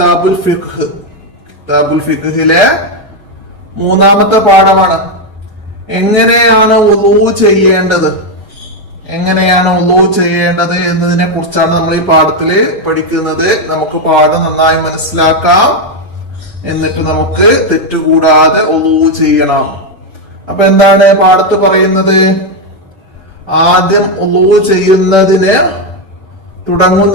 കിതാബുൽ ഫിഖ്. കിതാബുൽ ഫിഖിലെ മൂന്നാമത്തെ പാഠമാണ്. എങ്ങനെയാണ് വുളൂ ചെയ്യേണ്ടത്, എങ്ങനെയാണ് വുളൂ ചെയ്യേണ്ടത് എന്നതിനെ കുറിച്ചാണ് നമ്മൾ ഈ പാഠത്തില് പഠിക്കുന്നത്. നമുക്ക് പാഠം നന്നായി മനസ്സിലാക്കാം, എന്നിട്ട് നമുക്ക് തെറ്റുകൂടാതെ വുളൂ ചെയ്യണം. അപ്പൊ എന്താണ് പാഠത്ത് പറയുന്നത്? ആദ്യം വുളൂ ചെയ്യുന്നതിന് തുടങ്ങും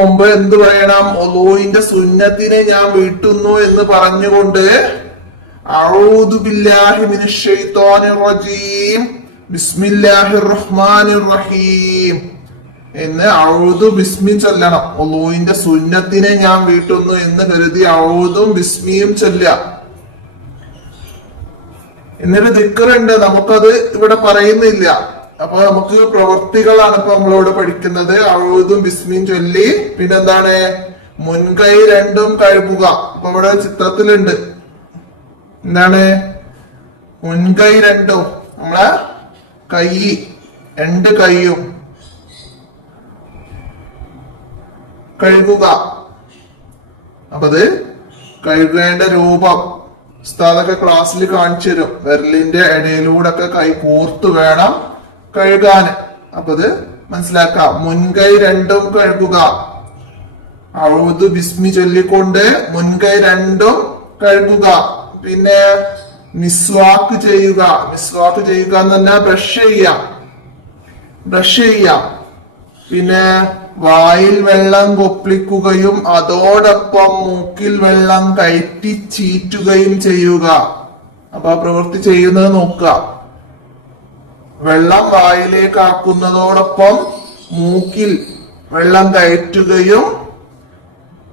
മുമ്പ് എന്ത് പറയണം? വുളൂഇന്റെ സുന്നത്തിനെ ഞാൻ വീട്ടുന്നു എന്ന് പറഞ്ഞുകൊണ്ട് അഊദു ബില്ലാഹി മിനശ് ശൈത്വാനിർ റജീം ബിസ്മില്ലാഹിർ റഹ്മാനിർ റഹീം എന്ന് ഔദു ബിസ്മി ചൊല്ലണം. വുളൂഇന്റെ സുന്നത്തിനെ ഞാൻ വീട്ടുന്നു എന്ന് കരുതി ഔദും ബിസ്മിയും ചൊല്ലാം. എന്നൊരു ദിക്റുണ്ട്, നമുക്കത് ഇവിടെ പറയുന്നില്ല. അപ്പൊ നമുക്ക് പ്രവർത്തികളാണ് ഇപ്പൊ നമ്മളോട് പഠിക്കുന്നത്. ഔദും ബിസ്മിയും ചൊല്ലി പിന്നെന്താണ്? മുൻകൈ രണ്ടും കഴുകുക. അപ്പൊ ഇവിടെ ചിത്രത്തിലുണ്ട്, എന്താണ്? മുൻകൈ രണ്ടും, നമ്മളെ കൈ രണ്ട് കൈയും കഴുകുക. അപ്പൊ അത് കഴുകേണ്ട രൂപം ഉസ്താദൊക്കെ ക്ലാസ്സിൽ കാണിച്ചു തരും. വിരലിന്റെ ഇടയിലൂടെ ഒക്കെ കൈ കോർത്തു വേണം കഴുകാൻ. അപ്പൊ അത് മനസ്സിലാക്കാം. മുൻകൈ രണ്ടും കഴുകുക. ഔദു ബിസ്മി ചൊല്ലിക്കൊണ്ട് മുൻകൈ രണ്ടും കഴുകുക. പിന്നെ മിസ്വാക്ക് ചെയ്യുക. മിസ്വാക്ക് ചെയ്യുക എന്ന് പറഞ്ഞാൽ ബ്രഷ് ചെയ്യാം. പിന്നെ വായിൽ വെള്ളം കൊപ്പിളിക്കുകയും അതോടൊപ്പം മൂക്കിൽ വെള്ളം കയറ്റി ചീറ്റുകയും ചെയ്യുക. അപ്പൊ ആ പ്രവൃത്തി ചെയ്യുന്നത് നോക്കുക. വെള്ളം വായിലേക്ക് ആക്കുന്നതോടൊപ്പം മൂക്കിൽ വെള്ളം കയറ്റുകയും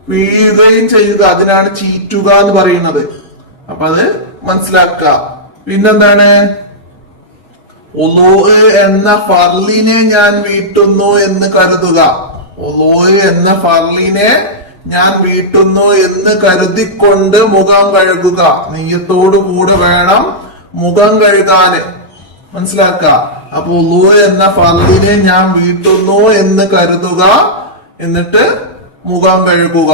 വീഴുകയും ചെയ്യുക. അതിനാണ് ചീറ്റുക എന്ന് പറയുന്നത്. അപ്പൊ അത് മനസ്സിലാക്കുക. പിന്നെന്താണ്? വുളൂ എന്ന ഫർളിനെ ഞാൻ വീട്ടുന്നു എന്ന് കരുതുക. വുളൂ എന്ന ഫർളിനെ ഞാൻ വീട്ടുന്നു എന്ന് കരുതിക്കൊണ്ട് മുഖം കഴുകുക. നെയ്യത്തോടു കൂടെ വേണം മുഖം കഴുകാന്. മനസ്സിലാക്കുക. അപ്പൊ വുളൂ എന്ന ഫർളിനെ ഞാൻ വീട്ടുന്നു എന്ന് കരുതുക, എന്നിട്ട് മുഖം കഴുകുക.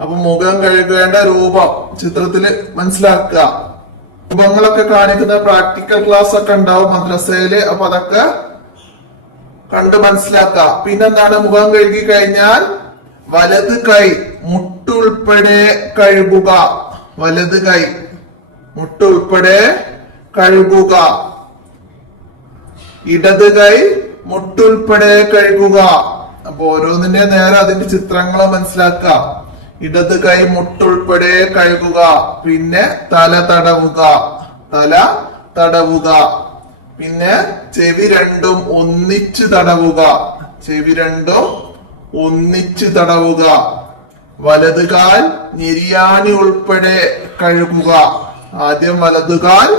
അപ്പൊ മുഖം കഴുകേണ്ട രൂപം ചിത്രത്തില് മനസ്സിലാക്കുക. രൂപങ്ങളൊക്കെ കാണിക്കുന്ന പ്രാക്ടിക്കൽ ക്ലാസ് ഒക്കെ ഉണ്ടാവും മദ്രസയില്. അപ്പൊ അതൊക്കെ കണ്ട് മനസ്സിലാക്കുക. പിന്നെന്താണ്? മുഖം കഴുകി കഴിഞ്ഞാൽ വലത് കൈ മുട്ടുൾപ്പെടെ കഴുകുക. വലത് കൈ മുട്ടുൾപ്പെടെ കഴുകുക. ഇടത് കൈ മുട്ടുൾപ്പെടെ കഴുകുക. അപ്പൊ ഓരോന്നിന്റെ നേരെ അതിന്റെ ചിത്രങ്ങൾ മനസ്സിലാക്കുക. ഇടത് കൈ മുട്ടുൾപ്പെടെ കഴുകുക. പിന്നെ തല തടവുക. പിന്നെ ചെവി രണ്ടും ഒന്നിച്ച് തടവുക. വലതുകാൽ ഞെരിയാണി ഉൾപ്പെടെ കഴുകുക. ആദ്യം വലതുകാൽ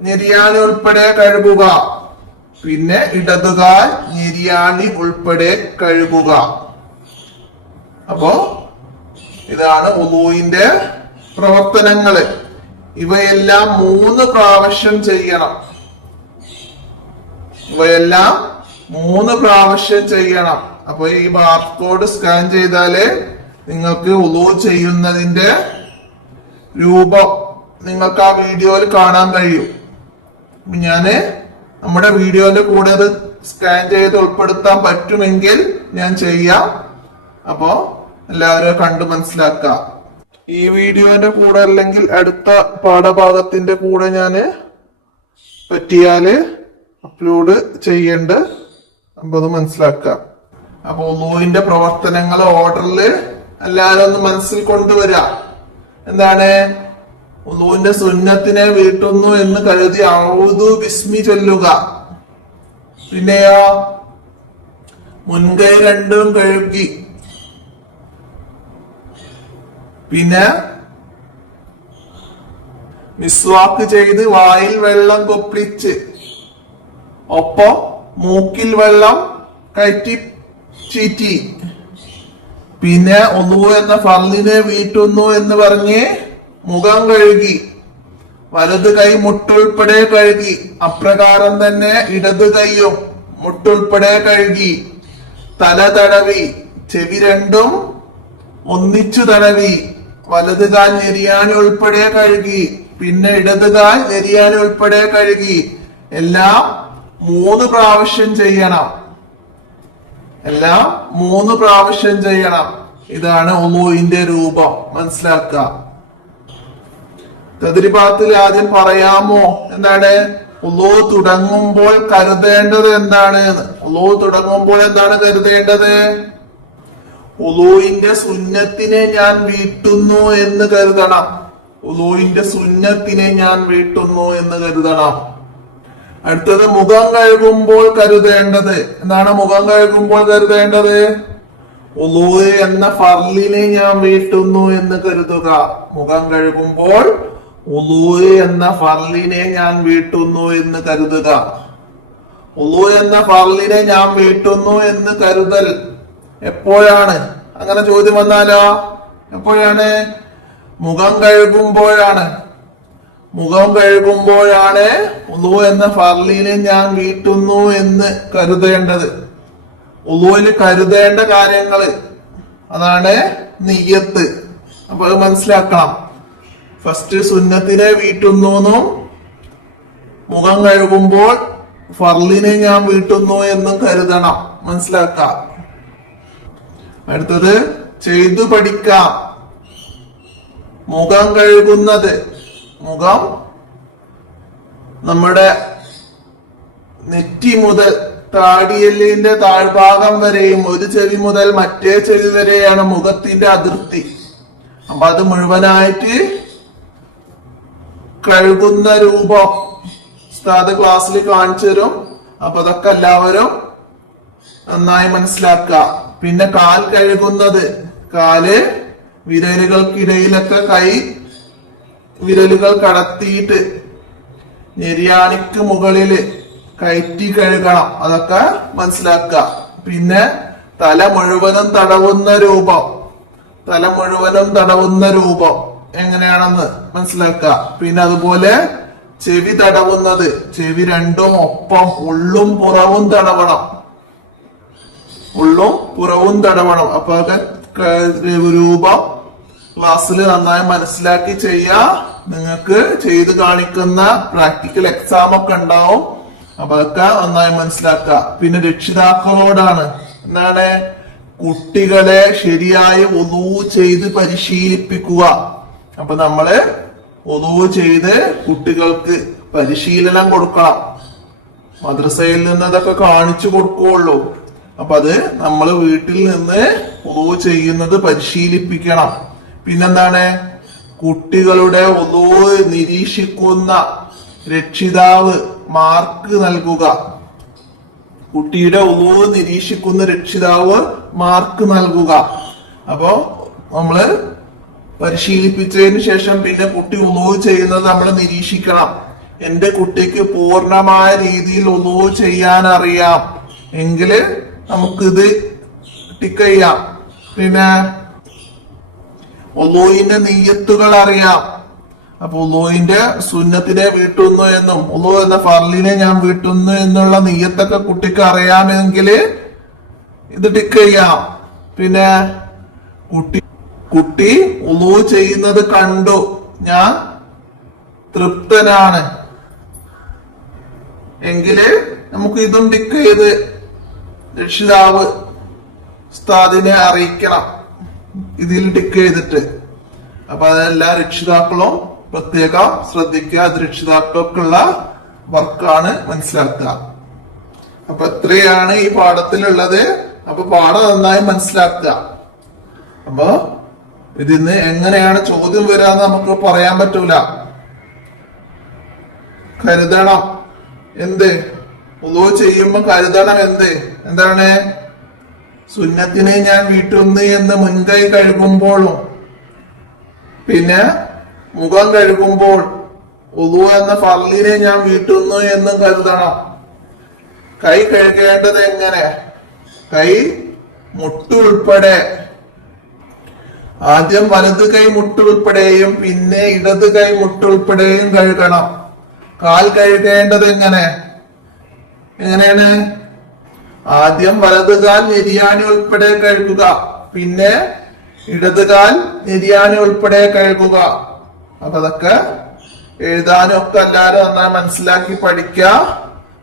ഞെരിയാണി ഉൾപ്പെടെ കഴുകുക. പിന്നെ ഇടതുകാൽ ഞെരിയാണി ഉൾപ്പെടെ കഴുകുക. അപ്പോ ഇതാണ് വുളൂഇന്റെ പ്രവർത്തനങ്ങള്. ഇവയെല്ലാം 3 പ്രാവശ്യം ചെയ്യണം. അപ്പൊ ഈ ബാർകോഡ് സ്കാൻ ചെയ്താല് നിങ്ങൾക്ക് വുളൂ ചെയ്യുന്നതിന്റെ രൂപം നിങ്ങൾക്ക് ആ വീഡിയോയിൽ കാണാൻ കഴിയും. ഞാന് നമ്മുടെ വീഡിയോന്റെ കൂടെ അത് സ്കാൻ ചെയ്ത് ഉൾപ്പെടുത്താൻ പറ്റുമെങ്കിൽ ഞാൻ ചെയ്യാം. അപ്പോ എല്ലാവരും കണ്ടു മനസ്സിലാക്കുക. ഈ വീഡിയോന്റെ കൂടെ അല്ലെങ്കിൽ അടുത്ത പാഠഭാഗത്തിന്റെ കൂടെ ഞാന് പറ്റിയാല് അപ്ലോഡ് ചെയ്യണ്ട്. അപ്പൊ അത് മനസ്സിലാക്കുക. അപ്പൊ വുളൂഇന്റെ പ്രവർത്തനങ്ങൾ ഓർഡറില് എല്ലാവരും ഒന്ന് മനസ്സിൽ കൊണ്ടുവരിക. എന്താണ്? വുളൂഇന്റെ സുന്നത്തിനെ വീട്ടുന്നു എന്ന് കരുതി ഔദു ബിസ്മി ചൊല്ലുക. പിന്നെയോ മുൻകൈ രണ്ടും കഴുകി. പിന്നെ മിസ്വാക്ക് ചെയ്ത് വായിൽ വെള്ളം കൊപ്പിളിച്ച് ഒപ്പം മൂക്കിൽ വെള്ളം കയറ്റി ചീറ്റി. പിന്നെ വുളൂ എന്ന ഫർളിനെ വീട്ടുന്നു എന്ന് പറഞ്ഞ് മുഖം കഴുകി. വലത് കൈ മുട്ടുൾപ്പെടെ കഴുകി. അപ്രകാരം തന്നെ ഇടത് കൈയും മുട്ടുൾപ്പെടെ കഴുകി. തല തടവി ചെവി രണ്ടും ഒന്നിച്ചു തടവി, വലത് കാൽ ഞെരിയാണി ഉൾപ്പെടെ കഴുകി, പിന്നെ ഇടത് കാൽ ഞെരിയാണി ഉൾപ്പെടെ കഴുകി. എല്ലാം 3 പ്രാവശ്യം ചെയ്യണം. എല്ലാം 3 പ്രാവശ്യം ചെയ്യണം. ഇതാണ് ഉളൂഇന്റെ രൂപം. മനസ്സിലാക്കുക. തദ്രിബാത്തിൽ ആദ്യം പറയാമോ എന്താണ് ഉളൂ തുടങ്ങുമ്പോൾ കരുതേണ്ടത് എന്താണ്? ഉളൂ തുടങ്ങുമ്പോൾ എന്താണ് കരുതേണ്ടത്? ഉളൂഇന്റെ സുന്നത്തിനെ ഞാൻ വീട്ടുന്നു എന്ന് കരുതണം. ഉളൂഇന്റെ സുന്നത്തിനെ ഞാൻ വീട്ടുന്നു എന്ന് കരുതണം. അടുത്തത് മുഖം കഴുകുമ്പോൾ കരുതേണ്ടത് എന്താണ്? മുഖം കഴുകുമ്പോൾ കരുതേണ്ടത് ഉളൂ എന്ന ഫർളിനെ ഞാൻ വീട്ടുന്നു എന്ന് കരുതുക. മുഖം കഴുകുമ്പോൾ ഉളൂ എന്ന ഫർളിനെ ഞാൻ വീട്ടുന്നു എന്ന് കരുതുക. ഉളൂ എന്ന ഫർളിനെ ഞാൻ വീട്ടുന്നു എന്ന് കരുതൽ എപ്പോഴാണ്? അങ്ങനെ ചോദ്യം വന്നാലോ എപ്പോഴാണ്? മുഖം കഴുകുമ്പോഴാണ്. മുഖം കഴുകുമ്പോഴാണ് ഉളൂ എന്ന ഫർളിനെ ഞാൻ വീട്ടുന്നു എന്ന് കരുതേണ്ടത്. ഉളൂവിൽ കരുതേണ്ട കാര്യങ്ങള് അതാണ് നിയ്യത്ത്. അപ്പൊ അത് മനസ്സിലാക്കണം. ഫസ്റ്റ് സുന്നത്തിനെ വീട്ടുന്നു എന്നും മുഖം കഴുകുമ്പോൾ ഫർളിനെ ഞാൻ വീട്ടുന്നു എന്നും കരുതണം. മനസ്സിലാക്കാം. അടുത്തത് ചെയ്തു പഠിക്കാം. മുഖം കഴുകുന്നത്, മുഖം നമ്മുടെ നെറ്റി മുതൽ താടിയെല്ലിന്റെ താഴ്ഭാഗം വരെയും ഒരു ചെവി മുതൽ മറ്റേ ചെവി വരെയാണ് മുഖത്തിന്റെ അതിർത്തി. അപ്പൊ അത് മുഴുവനായിട്ട് കഴുകുന്ന രൂപം ഉസ്താദ് ക്ലാസ്സിൽ കാണിച്ചു തരും. അപ്പൊ അതൊക്കെ എല്ലാവരും നന്നായി മനസ്സിലാക്കുക. പിന്നെ കാൽ കഴുകുന്നത്, കാല് വിരലുകൾക്കിടയിലൊക്കെ കൈ വിരലുകൾ കടത്തിയിട്ട് ഞെരിയാണിക്ക് മുകളില് കയറ്റി കഴുകണം. അതൊക്കെ മനസ്സിലാക്കുക. പിന്നെ തല മുഴുവനും തടവുന്ന രൂപം, തല മുഴുവനും തടവുന്ന രൂപം എങ്ങനെയാണെന്ന് മനസ്സിലാക്കുക. പിന്നെ അതുപോലെ ചെവി തടവുന്നത്, ചെവി രണ്ടും ഒപ്പം ഉള്ളും പുറവും തടവണം. ഉള്ളും പുറവും തടവണം. അപ്പൊ രൂപം ക്ലാസ്സിൽ നന്നായി മനസ്സിലാക്കി ചെയ്യാ. നിങ്ങൾക്ക് ചെയ്ത് കാണിക്കുന്ന പ്രാക്ടിക്കൽ എക്സാം ഒക്കെ ഉണ്ടാവും. അപ്പൊ അതൊക്കെ നന്നായി മനസ്സിലാക്കുക. പിന്നെ രക്ഷിതാക്കളോടാണ് എന്താണ് കുട്ടികളെ ശരിയായി വുളൂ ചെയ്ത് പരിശീലിപ്പിക്കുക. അപ്പൊ നമ്മള് വുളൂ ചെയ്ത് കുട്ടികൾക്ക് പരിശീലനം കൊടുക്കണം. മദ്രസയിൽ നിന്ന് അതൊക്കെ കാണിച്ചു കൊടുക്കുകയുള്ളൂ. അപ്പൊ അത് നമ്മൾ വീട്ടിൽ നിന്ന് വുളൂ ചെയ്യുന്നത് പരിശീലിപ്പിക്കണം. പിന്നെന്താണ് കുട്ടികളുടെ വുളൂ നിരീക്ഷിക്കുന്ന രക്ഷിതാവ് മാർക്ക് നൽകുക. കുട്ടിയുടെ വുളൂ നിരീക്ഷിക്കുന്ന രക്ഷിതാവ് മാർക്ക് നൽകുക. അപ്പോ നമ്മള് പരിശീലിപ്പിച്ചതിന് ശേഷം പിന്നെ കുട്ടി വുളൂ ചെയ്യുന്നത് നമ്മൾ നിരീക്ഷിക്കണം. എന്റെ കുട്ടിക്ക് പൂർണ്ണമായ രീതിയിൽ വുളൂ ചെയ്യാൻ അറിയാം എങ്കില് നമുക്കിത് ടിക്ക് ചെയ്യാം. പിന്നെ വുളൂഇന്റെ നിയ്യത്തുകൾ അറിയാം. അപ്പൊ വുളൂഇന്റെ സുന്നത്തിനെ വീട്ടുന്നു എന്നും വുളൂ എന്ന ഫർളിനെ ഞാൻ വീട്ടുന്നു എന്നുള്ള നിയ്യത്തൊക്കെ കുട്ടിക്ക് അറിയാമെങ്കിൽ ഇത് ടിക്ക് ചെയ്യാം. പിന്നെ കുട്ടി വുളൂ ചെയ്യുന്നത് കണ്ടു, ഞാൻ തൃപ്തനാണ് എങ്കില് നമുക്ക് ഇതും ടിക്ക് ചെയ്ത് രക്ഷിതാവ് ഉസ്താദിനെ അറിയിക്കണം ഇതിൽ ടിക്ക് ചെയ്തിട്ട്. അപ്പൊ അതെല്ലാ രക്ഷിതാക്കളും പ്രത്യേകം ശ്രദ്ധിക്കുക. അത് രക്ഷിതാക്കൾക്കുള്ള വർക്കാണ്, മനസ്സിലാക്കുക. അപ്പൊ എത്രയാണ് ഈ പാഠത്തിലുള്ളത്. അപ്പൊ പാഠം നന്നായി മനസ്സിലാക്കുക. അപ്പൊ ഇതിന്ന് എങ്ങനെയാണ് ചോദ്യം വരാന്ന് നമുക്ക് പറയാൻ പറ്റൂല. കരുതണം എന്ത് വുളൂ ചെയ്യുമ്പോ കരുതണം എന്താണ് സുന്നത്തിനെ ഞാൻ വീട്ടുന്നു എന്ന് മുൻകൈ കഴുകുമ്പോഴും പിന്നെ മുഖം കഴുകുമ്പോൾ വുളൂ എന്ന ഫർളിനെ ഞാൻ വീട്ടുന്നു എന്നും കരുതണം. കൈ കഴുകേണ്ടത് എങ്ങനെ? കൈ മുട്ടുൾപ്പെടെ, ആദ്യം വലത് കൈ മുട്ടുൾപ്പെടെയും പിന്നെ ഇടത് കൈ മുട്ടുൾപ്പെടെയും കഴുകണം. കാൽ കഴുകേണ്ടത് എങ്ങനെയാണ്? ആദ്യം വലതുകാൽ നെരിയാണി ഉൾപ്പെടെ കഴുകുക, പിന്നെ ഇടതുകാൽ നെരിയാണി ഉൾപ്പെടെ കഴുകുക. അപ്പൊ അതൊക്കെ എഴുതാനും ഒക്കെ എല്ലാരും നന്നായി മനസ്സിലാക്കി പഠിക്കുക.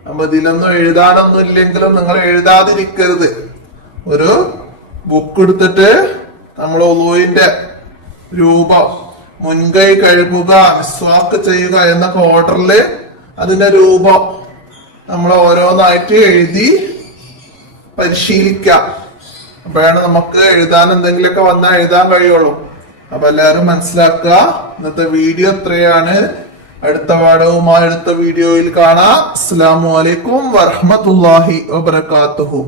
അപ്പൊ ഇതിലൊന്നും എഴുതാനൊന്നും ഇല്ലെങ്കിലും നിങ്ങൾ എഴുതാതിരിക്കരുത്. ഒരു ബുക്ക് എടുത്തിട്ട് നമ്മൾ ഉളുവിന്റെ രൂപം, മുൻകൈ കഴുകുക, മിസ്വാക്ക് ചെയ്യുക എന്നൊക്കെ ഓർഡറില് അതിന്റെ രൂപം നമ്മൾ ഓരോന്നായിട്ട് എഴുതി പരിശീലിക്കാം. അപ്പോഴാണ് നമുക്ക് എഴുതാൻ എന്തെങ്കിലുമൊക്കെ വന്നാൽ എഴുതാൻ കഴിയുള്ളൂ. അപ്പൊ എല്ലാവരും മനസ്സിലാക്കുക. ഇന്നത്തെ വീഡിയോ ഇത്രയാണ്. അടുത്ത പാഠവുമായി അടുത്ത വീഡിയോയിൽ കാണാം. അസ്സലാമു അലൈക്കും വറഹ്മത്തുള്ളാഹി വബറകാതുഹു.